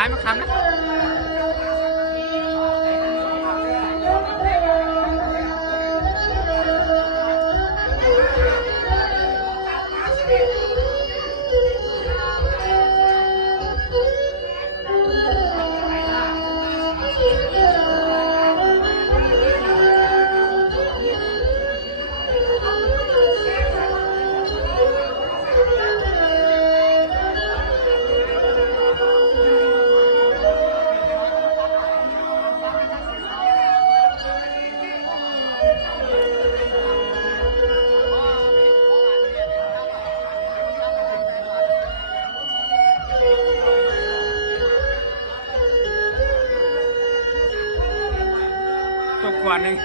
ายมาคำนะตัวกว่านึง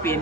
เปลี่ยน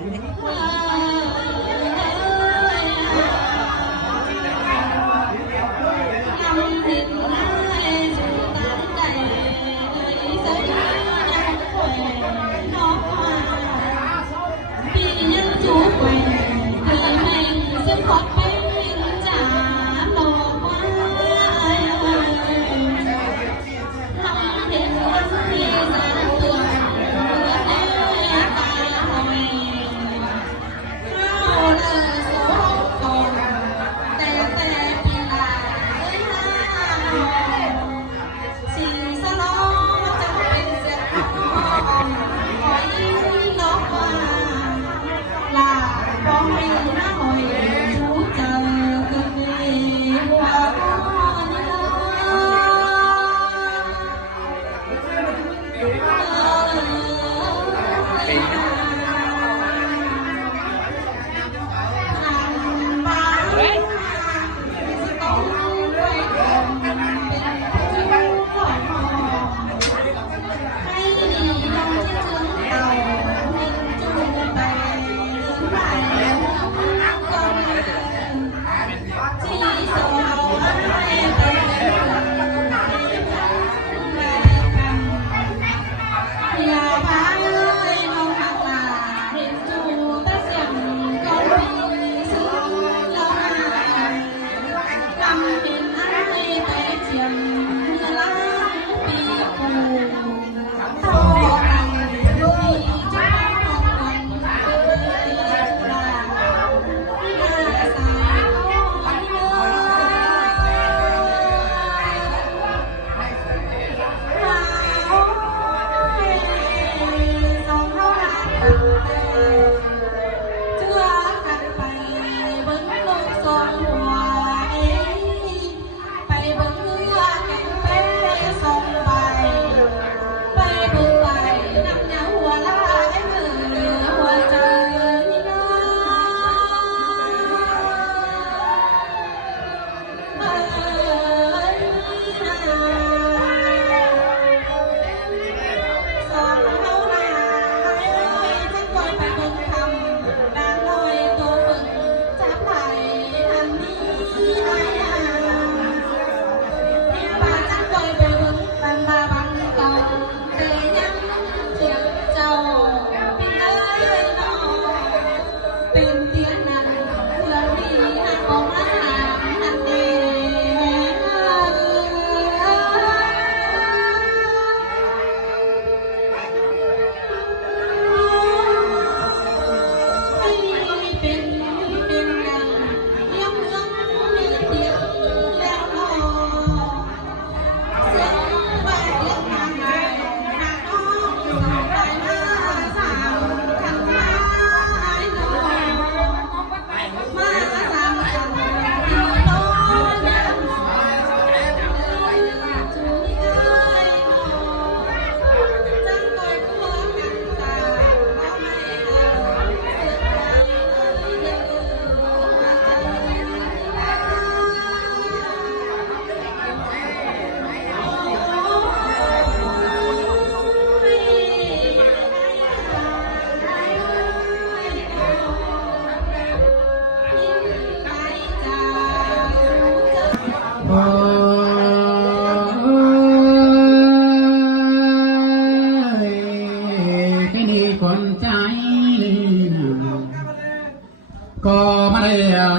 ก็มาได้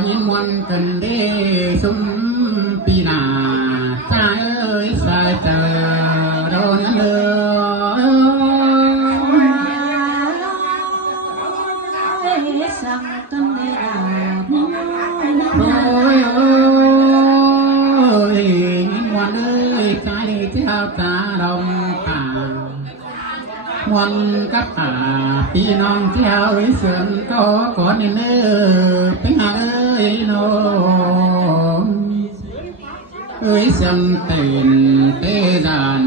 ยินวันกันดีสุมปีหน้าใจเอ้ยสายเจอโดนเลือสังต้นเดือนโอ้ยโอ้ยยินวันเอ้ยใจเจ้าตาดำตาวันกับพี่น้องเจ้าเอ้ยเสือนก็ก่อนเนื้อเป็นหาเอ้ยน้องเอ้ยเสียงเต้นเต้ดัน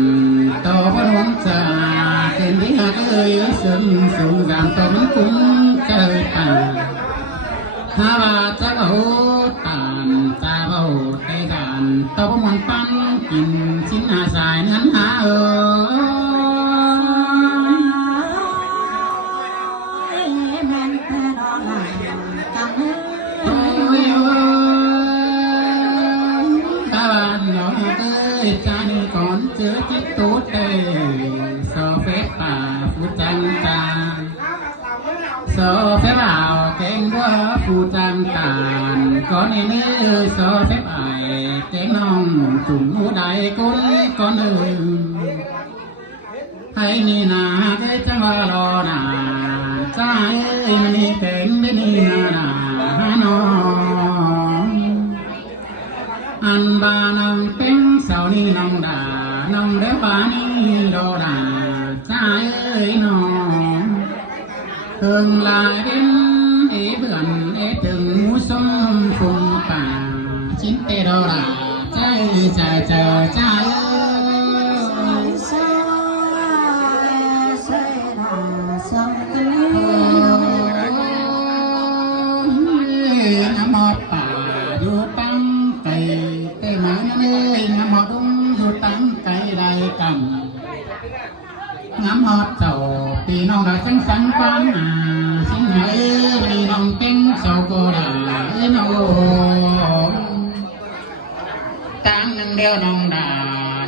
ต่อพระองค์จ่าเต้นที่หาเอ้ยเสียงสูงดังต่อมันคุ้มเจอตาหาว่าจะเอาตานจะเอาเต้ดันต่อพระมันปั้นกินชิ้นหาสายนั้นหาจานก่อนเจอจิตตูเตสอเฟสป่าฟูจังจานสอเฟสบ่าวเก่งว่าฟูจังจานก่อนนี้สอเฟสไอเก่งน้องจุ่มหูใดก้นก่อนให้นี่นาได้จังว่ารอนาใจมันนี่เก่งไม่นี่นาน้องอันบานังเป็นเสานี่น้องด่าน้องเด้อบานี่ดอด่าใจเอ้ยน้องเพิ่งลายเป็นเบื่อนถึงมูสมฟุงป่าชิ้นเตดอด่าใจใจเจอใจสังต้นน้ำมอดป่าอยู่ตั้งไก่เต้หมาเลยน้ำมอดดุ้งอยู่ตั้งไก่ได้กันน้ำมอดเจ้าปีน้องได้จังสังฟังสิ่งไหนปีน้องเป็นเจ้าก็ได้น้องตั้งหนึ่งเดียวน้องด่า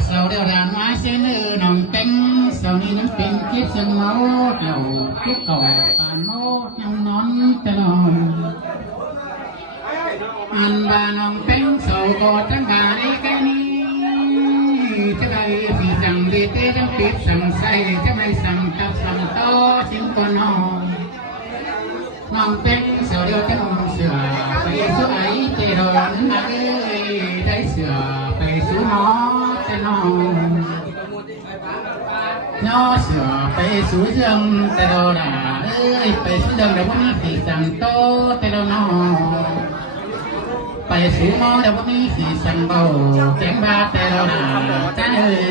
เสาเดียวด่าไม้เส้นน้องเป็นเสานี้นั้นเป็นคิดเสียงเมาเกี่ยวคิดก่อปานโมยังนอนแต่นอนอันบาน้องเป็นเสาก็จังกาได้แค่นี้จะได้สีจังดีเต้จังปิดสั่งใส่จะไม่สั่งกับสั่งโตสิ่งก็น้องน้องเป็นเสาเดียวจะน้องเสือไปสู้ไอ้เจรอนนักได้เสือไปสู้หมอจะน้องย่อเสือไปสู้เรื่องแต่เราด่าไปสู้เรื่องเดี๋ยววันนี้สีสั่งโตแต่เราน้องไปสู่หมอเดี๋ยววันนี้สีสันเบาแจ้งบาแต่เราหนาใจ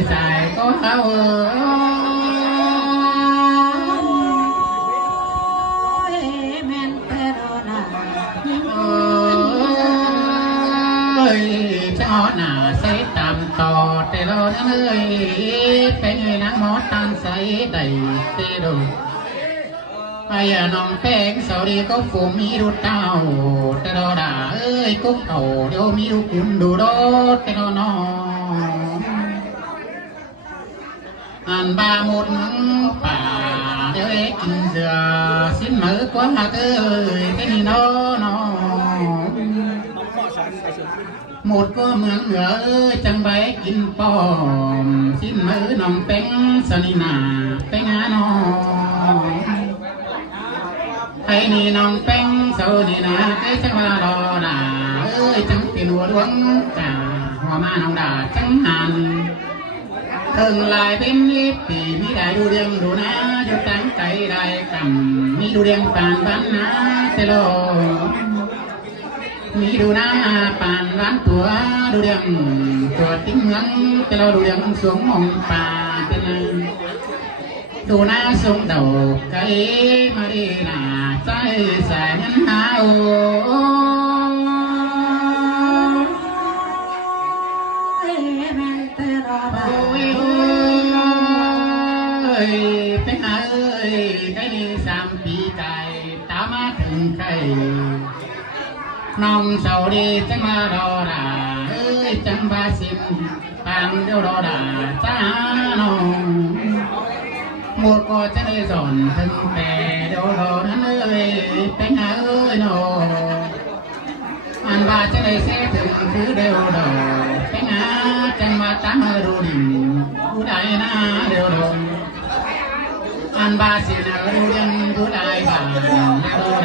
ใจก็เขาแม่นแต่รอหน้าจะหอหนาใส่ตามต่อแต่เราเลยเป็นไงนักหมอตันใส่ได้เตโดไอ้น้องแป้งสาวดีก็ฟูมีดูเต้าแต่เราด่ากุ๊กเต่าเดี๋ยวมีดูคุณดูรถแต่เราน้องอันบาหมดป่าเดี๋ยวกินเสือสิ้นมือกว่าแค่นี้น้องหมดก็เหมือนเหลือจังใบกินปอมสิ้นมือน้องเป็นสนินาเป็นงานน้องไอ้นี่น้องเป็นโซดีนะไอ้จังว่ารอด่าจังเป็นหัวดวงจ่าหัวมาน้องด่าจังหันถึงลายเป็นนิดปีมีได้ดูเรียงดูนะจะตั้งใจได้กำมีดูเรียงปานบ้านนะเตโลมีดูหน้าปานร้านตัวดูเรียงตัวติ้งเมืองแต่เราดูเรียงสวงมองป่าเป็นดูหน้าสมดอกไก่มาดีน่าใจแสนหาโอแม่นแต่รอหน้าไปหาได้ดี3 ปีไก่ตามมาถึงไก่น้องเสาดีจังมารอด่าจังบาสิบตามเดี๋ยวรอด่าจ้าน้องหมดก็จะได้สอนถึงแต่เดี๋ยวรอนั้นไปหาน้อง อันบาจะได้เสียถึงคือเดียวดอกไปงาจังมาตั้งดูดิ่งผู้ใดนะเดียวดอกอันบาสินาดูเรียนผู้ใดบ้างแล้ว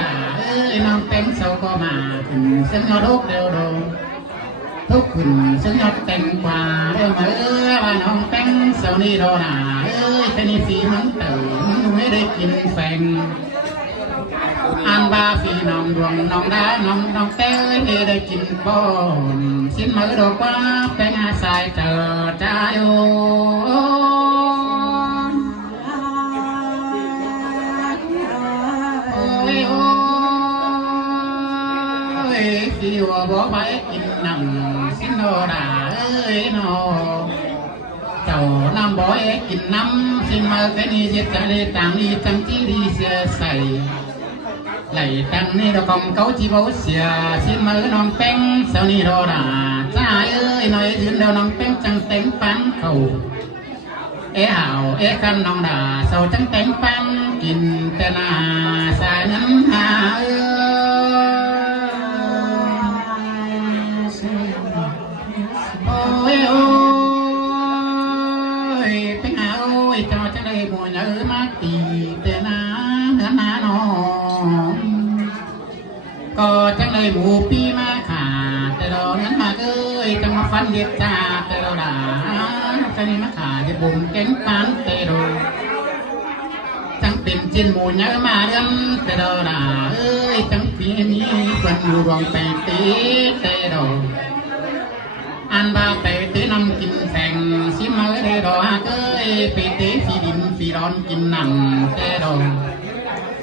ดาเอ้ยน้องเต็มเสาก็มาถึงเส้นนรกเดียวดอกทุกคนซึ่งยอดแต่งกว่าเดียวมาว่าน้องแต่งเสานี่ดอนาเอ้ยเป็นฝีมันเติมไม่ได้กินแฟงอันบาฝีน้องดวงน้องดาน้องเต้ยได้กินป้อนสิ้นมือดอกว่าเป็นอาสายเจอจ้าโยโอ้ยโอ้ยฝีว่าบ่ไปกินน้ำสิ้นโนดาเอ้ยนอเจ้าน้ำบ่อยกินน้ำสิ้นมือเป็นอีเจ็ดจะได้ต่างอีจังที่ดีเสียใส่ไหลตังนี่เรากองเขาจีบเสียสิ้นมือน้องแป้งเสานี่รอดาจ้าเอ้ยหน่อยยืนเดียวน้องแป้งจังเต็มปันเขาห่าวกันน้องดาเสาจังเต็มปันกินแต่นาสายนั้นหาโอ้ยโอ้ยเป็นหาโอ้ยจอจะได้บัวเนื้อมาตีแต่นาเนื้อนาน้องก็จังเลยหมูปีมาขาแต่เรานั้นมาเอ้ยจังมาฟันเด็ดจ้าแต่เราด่าจังนี่มาขาจะบุ่มแกงปานแต่เราจังเป็นจินหมูเนื้อมาเรื่องแต่เราด่าเอ้ยจังปีนี้คนอยู่รองไปตีแต่เราอันบาไปตีน้ำกินแสงซิมาได้ดอกเอ้ยไปตีฟีดินฟีร้อนกินหนังแต่เรา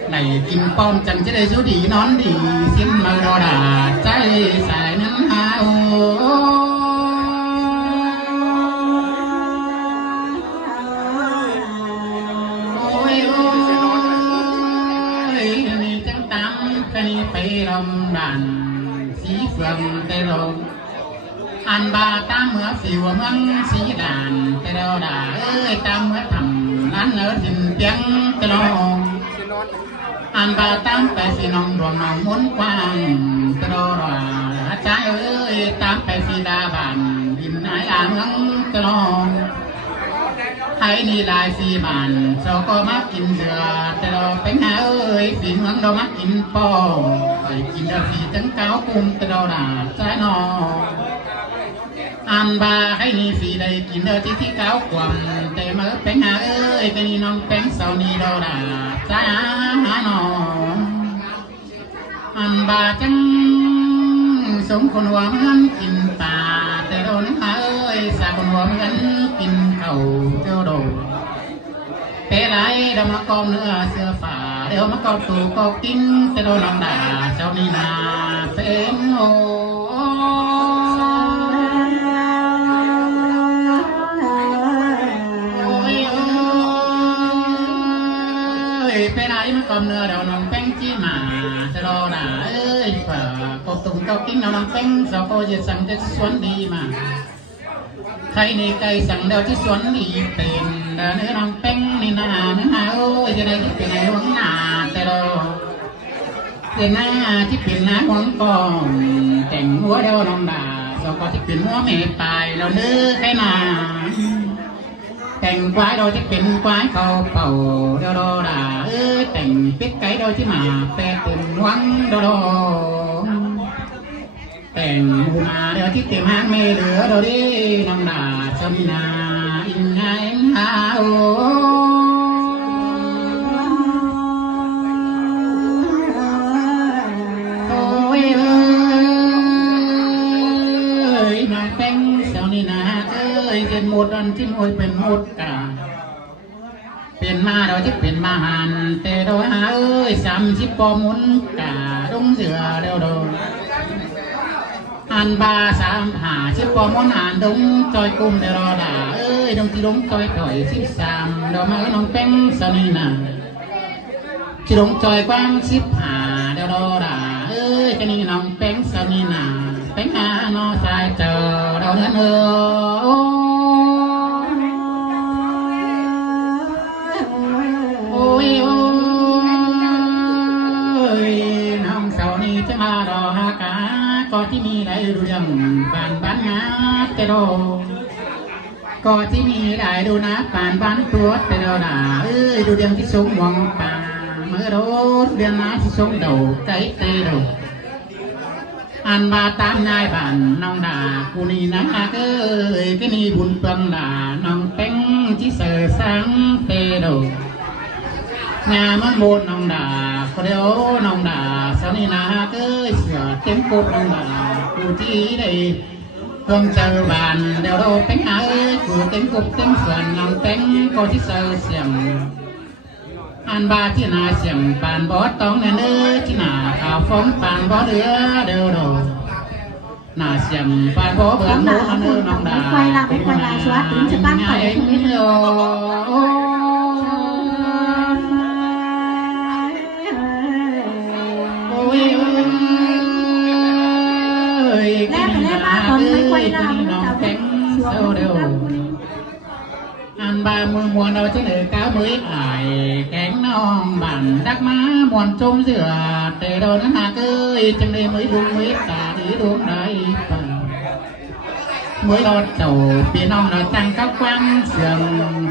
ไหนกินป้อมจังจะได้สู้ดีนอนดีสิ้นมารอดาใจสายนั้นหาโอ้ยโอ้ยนี่จังตามกันไปรำดันสีเฟืองแต่เราอันบาตามเมื่อสิวเมืองสีด่านแต่เราด่าเอ้ยตามเมื่อทำนั้นเนื้อถิ่นเพียงแต่เราอันบาตามไปสีน้องดวงน้องมุนกว้างตรอราใจเอ้ยตามไปสีดาบานดินนายอ่างเมืองตรอให้นี่ลายสีบานเราก็มากินเสือแต่เราไปหาเอ้ยสีเมืองเรามากินป้อไปกินเดือสีจังเก้ากุมตรอราใจนออันบาให้นี่สีได้กินเดือที่เก้าความแต่เมื่อไปหาเอ้ยเป็นน้องแป้งเสานีดอราจ้าหาหนออันบาจังสมคนหัวมันกินตาแต่โดนหาเอ้ยสาคนหัวมันกินเข่าเจ้าโดเปไรเดี๋ยวมากองเนื้อเสื้อฝาเดี๋ยวมากองตูกองกินแต่โดนน้องด่าเจ้านี่นาเป็นโอไปไหนมากอมเนื้อเดี๋ยวน้องแป้งจี้มาจะรอหน่าเอ้ยฝ่ากบตุ่มกบกิ้งน้องแป้งสาวโกจะสั่งจะสวนดีมาใครในไก่สั่งเดี๋ยวที่สวนดีเป็นเดี๋ยวเนื้อน้องแป้งนี่นาเนื้อหาโอ้ยจะได้ที่เป็นไงหวังหนาแต่รอเป็นหน้าที่เป็นหน้าหวังกองแต่งหัวเดี๋ยวน้องด่าสาวโกที่เป็นหัวเมย์ตายแล้วเนื้อแค่นาแต่งควายโดยที่เป็นควายเขาเป่าโดโดดาแต่งปิดไก่โดยที่มาแปะเต็มวังโดโดแต่งหูมาเดี๋ยวที่เต็มหางไม่เหลือโดดิน้องดาชมนาอินไงฮาโอโอ้ยเอ้ยน้องแป้งเสานี่นะเอ้ยเป็นหมดอันที่มวยเป็นหมดกะเป็นมาเราที่เป็นมาหันแต่โดยหาเอ้ย30 ปอมุนกะดงเสือเดียวโดอันบา50 ปอมุนหันดงจอยกุมเดียวรอด่าเอ้ยดงที่ดงจอยถอย13ดอกมาน้องแป้งสนีน่ะที่ดงจอยกว้าง15เดียวรอด่าเอ้ยจะนี่น้องแป้งสนีน่ะแป้งหาน้องชายเจอเราเนื้อเออโอ้ยโอ้ยน้องเสานี่จะมารอหากาก็ที่ ดูยังบ้านบ้านงาแต่โดก็ที่มีได้ดูนะบ้านบ้านตัวแต่เราด่าดูยังที่สูงมองป่าเมื่อโดเรียนนะที่สูงđầuใจเตะđầuอันบาตามนายบ้านน้องด่ากูนี่นะcáiนี่บุญเปิงด่าน้องเป็งที่เสือสังเตะđầu nhà mất một nòng đà có đeo nòng đà sau này là cứ sửa tiếng cột nòng đà cụ chỉ đây hương chờ bàn đeo đâu cánh áo cụ tiếng cột tiếng sườn nòng cánh có chỉ sờ xiềng ăn ba chỉ là xiềng bàn bó tông này nữa chỉ là áo phóng bàn bó đứa đều đồ là xiềng bàn bó bữa nấu nữa nòng đà quay lại xóa tính cho bác phải ăn ba mươi muôn đâu chứ nữ cá mới ải cánh non bản đắc má muôn trôm rửa tề đồ nó hạ ơi trong đây mới đúng mới cả đi đúng đấy mới lọt chầu phía non nói tăng các quang sườn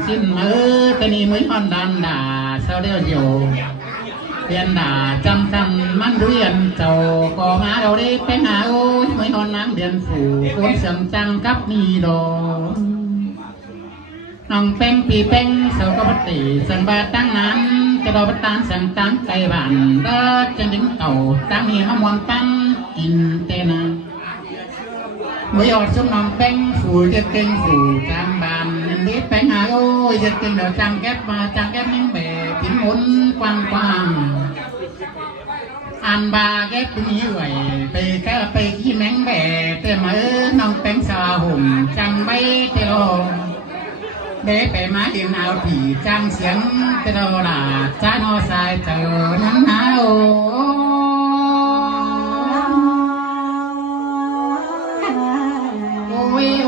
xin mơ cái này mới hòn đàn đà sao đeo nhiều tiền đà trăm trăm mang đuôi ăn chầu có má đâu đi cái hà ơi mới hòn nắng điện phủ cuốn sườn trăng cắp mi đồน้องเป็งปีเป็งเสาก็ปฏิสังบาตั้งนั้นจะรอประทานสังตั้งไก่บ้านก็จะดึงเต่าตั้งมีห้องวางตั้งกินเตนะเมื่ออดซุ่มน้องเป็งฝูจะเก่งฝูจางบานนั่นนี้เป็งหาโอ้ยจะเก่งเดี๋ยวจางแก๊บมาจางแก๊บนิ่งเบะกินหมุนกว้างกว้างอันบาแก๊บเป็นยี่ไหวไปแค่ไปขี้แมงเบะเต็มน้องเป็งสาวหุ่มจังใบเตโลđể bé má điện nào thì trang xiếng cái đâu là cha nó sai chờ nắng áo ôi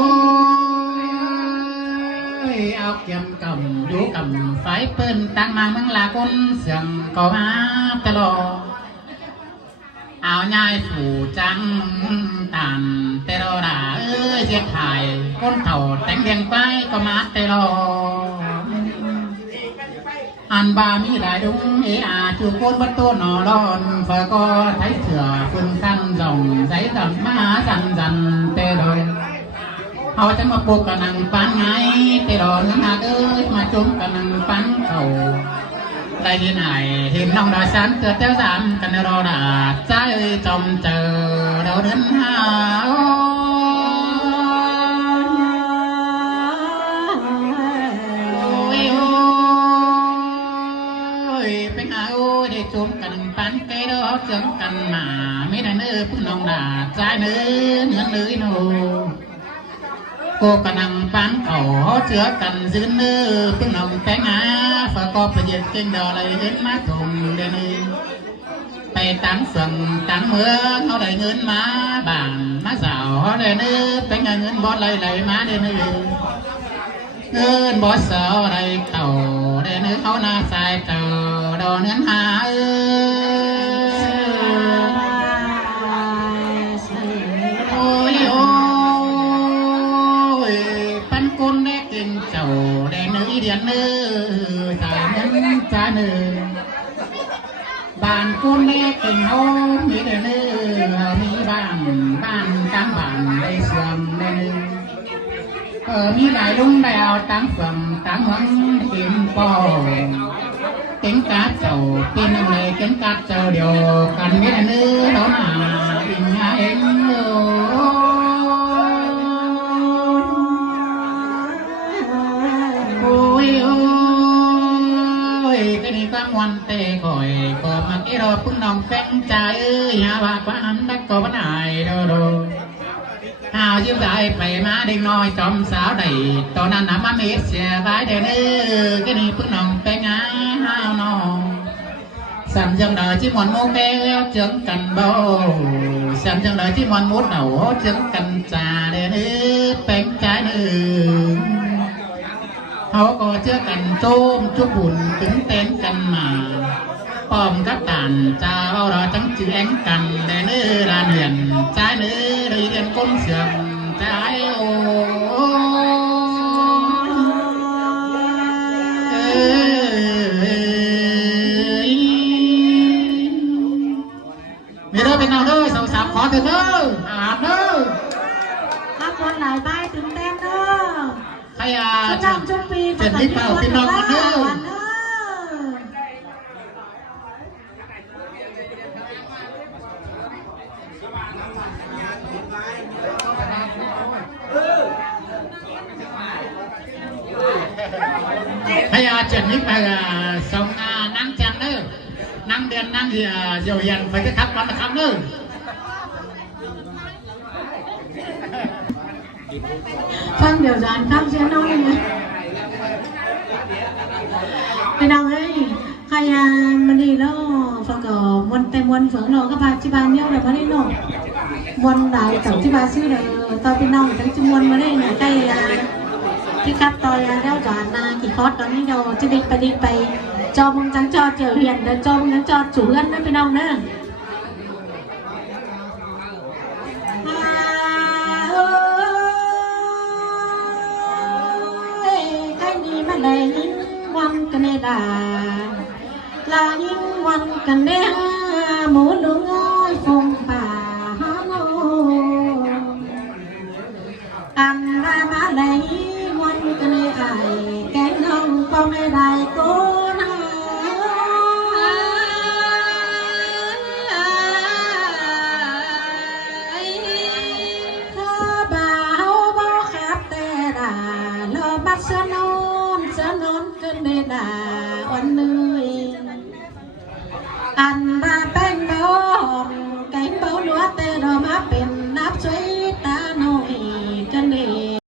ôi áo kiếm cầm vũ cầm phải bên tăng mang mang là con xiếng có má cái lo áo nhai phủ trắng tàn tê đô đà ơi giết hại con thầu đánh đèn quay có má tê đô ăn ba mi đại đúng ý chú côn bất tô nọ lon phải có thấy thừa phương khăn dòng giấy đậm má dần dần tê đô họ chẳng mà buộc cả năng bán ngay tê đô ngân hạt ơi mà chúng cả năng bán thầu đại diện hải hiểm lòng đòi sáng cửa téo giảm cần đo đã trái ơi trông chờ đâu đến hà ôi ôi bên hà ôi để trốn cần bán cái đó chẳng cần mà mấy đàn nữ cũng lòng đã trái nữ nướng nữ nô cô cần năng bán khẩu chứa cần giữ nữ phương lòng té ngã phải có phải diệt trên đò lấy đến má thùng lên đi tay tán phường tán mưa nó đầy ngân má bàn má rào họ đầy nữ té ngã ngân bó lấy má đến nữ ngân bó sợ đầy tàu để nữ họ na xài tàu đò nến hà ôi ôi pan côn đế kinh chầu để nữ điện nữ cha nữ bàn côn đế kinh hô mỹ để nữ mỹ bàn tăng bàn đây sườn đây nữ mỹ đại đúng đèo tăng phường tăng hướng kiếm bò kính cát chầu tiên này kính cát chầu điều cần mỹ để nữ đó là bình nhà em ôi ôi cái này các ngoan tê khỏi có mà cái đó cũng nòng phèn trái ơi nhà bà quá ăn đắc có vấn ai đâu đâu hào chiếu dài phải má đinh nói trong sáo đầy to nan nắm má mít xe vái đèn ư cái này cũng nòng phèn á hào nó sẵn dần đời chỉ muốn mua keo trứng cần bầu sẵn dần đời chỉ muốn mút đầu trứng cần trà đèn ư phèn trái ư họ có chưa cần tôm chút bùn cứng tên cần mà ปอมกับตานเจ้ารอจังจือแองกันแดนเนื้อลาเนียนใจเนื้อเรียนก้นเสื่อมใจโอ้มีเด้อเป็นเอาเด้อสาวๆขอเถอะเด้ออาบเด้อรับคนหลายใบถึงเต้นเด้อใครอ่ะประจำชุดปีเจ็ดนิดเปล่าพี่น้องกันเด้อให้อาเจ็ดนิดไปส่งนั่งจันเด้อนั่งเดือนนั่งเดียวเย็นไปจะทับวันละคำเด้อฟังเดี๋ยวจานข้ามเสียน้องเลยไปน้องเอ้ยใครมันดีแล้วฟังก็วันแต่วันเฟืองเราก็พาจิบานเนี้ยแบบมาได้หนอกวันไหนกับจิบานซื้อเลยตอนเป็นน้องทั้งจำนวนมาได้เนี่ยใกล้ที่คัดตอยแล้วจานกี่คอร์สตอนนี้เราจะดิไปจอมึงจังจอเจียวเหียนเดินจอมึงจังจอจู่เงินนั่นไปน้องเนอะได้ยิ่งวันกันได้ด่าลายิ่งวันกันได้หมูลุงอ้อยฟงป่าฮาโนอันรามาได้วันกันได้ไอแกงน้องก็ไม่ได้กูนะถ้าบ่าวบ่ขับแต่ด่าโลบัดสนนอนกันได้ด่าวันเหนื่อยอันราไป